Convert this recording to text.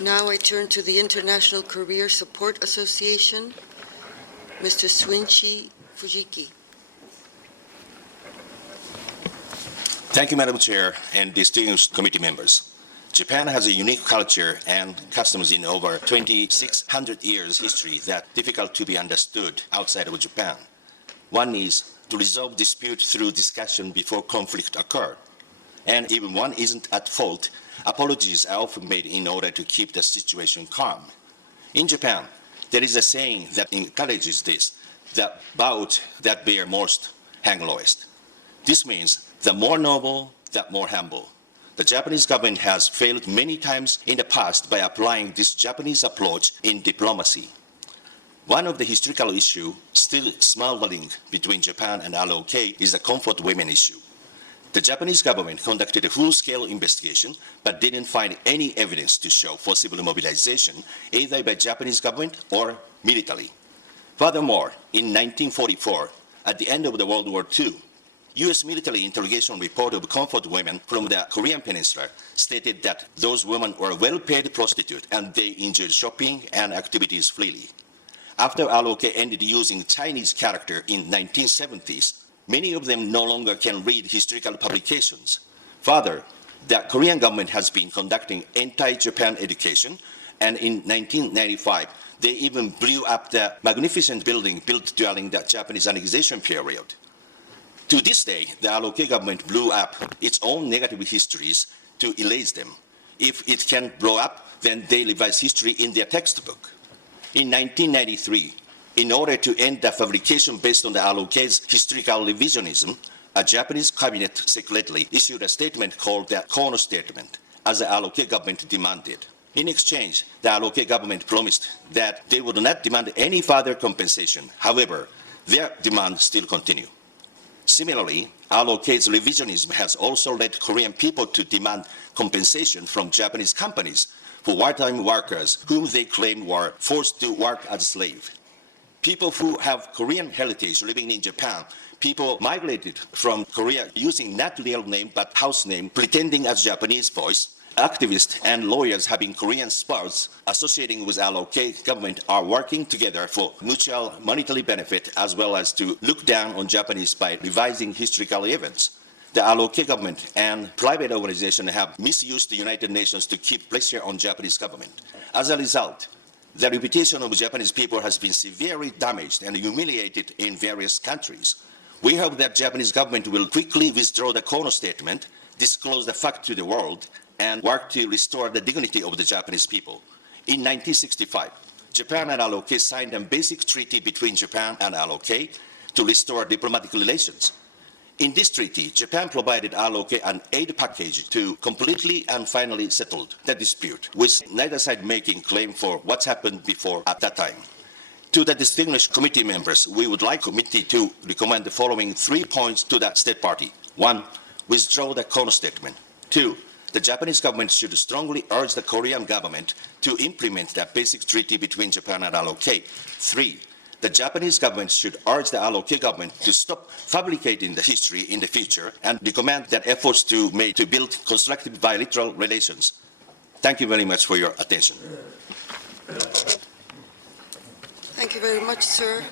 Now I turn to the International Career Support Association, Mr. Shunichi Fujiki. Thank you, Madam Chair and distinguished committee members. Japan has a unique culture and customs in over 2,600 years history that are difficult to be understood outside of Japan. One is to resolve dispute through discussion before conflict occur. And even one isn't at fault, apologies are often made in order to keep the situation calm. In Japan, there is a saying that encourages this, that bout that bear most hang lowest. This means the more noble, the more humble. The Japanese government has failed many times in the past by applying this Japanese approach in diplomacy. One of the historical issues still smoldering between Japan and ROK is the comfort women issue. The Japanese government conducted a full-scale investigation but didn't find any evidence to show forcible mobilization either by Japanese government or military. Furthermore, in 1944, at the end of the World War II, U.S. military interrogation report of comfort women from the Korean Peninsula stated that those women were well-paid prostitutes and they enjoyed shopping and activities freely. After ROK ended using Chinese character in 1970s, many of them no longer can read historical publications. Further, the Korean government has been conducting anti-Japan education, and in 1995, they even blew up the magnificent building built during the Japanese annexation period. To this day, the ROK government blew up its own negative histories to erase them. If it can blow up, then they revise history in their textbook. In 1993, in order to end the fabrication based on the ROK's historical revisionism, a Japanese cabinet secretly issued a statement called the Kono Statement, as the ROK government demanded. In exchange, the ROK government promised that they would not demand any further compensation. However, their demands still continue. Similarly, ROK's revisionism has also led Korean people to demand compensation from Japanese companies for wartime workers whom they claim were forced to work as slaves. People who have Korean heritage living in Japan, people migrated from Korea using not real name but house name, pretending as Japanese voice, activists and lawyers having Korean spouses associating with ROK government are working together for mutual monetary benefit as well as to look down on Japanese by revising historical events. The ROK government and private organizations have misused the United Nations to keep pressure on Japanese government. As a result, the reputation of Japanese people has been severely damaged and humiliated in various countries. We hope that Japanese government will quickly withdraw the Kono Statement, disclose the fact to the world, and work to restore the dignity of the Japanese people. In 1965, Japan and ROK signed a basic treaty between Japan and ROK to restore diplomatic relations. In this treaty, Japan provided ROK an aid package to completely and finally settle the dispute, with neither side making claim for what's happened before at that time. To the distinguished committee members, we would like the committee to recommend the following 3 points to the state party. 1. Withdraw the Kono Statement. 2. The Japanese government should strongly urge the Korean government to implement the basic treaty between Japan and ROK. 3. The Japanese government should urge the ROK government to stop fabricating the history in the future and recommend that efforts to made to build constructive bilateral relations. Thank you very much for your attention. Thank you very much, sir.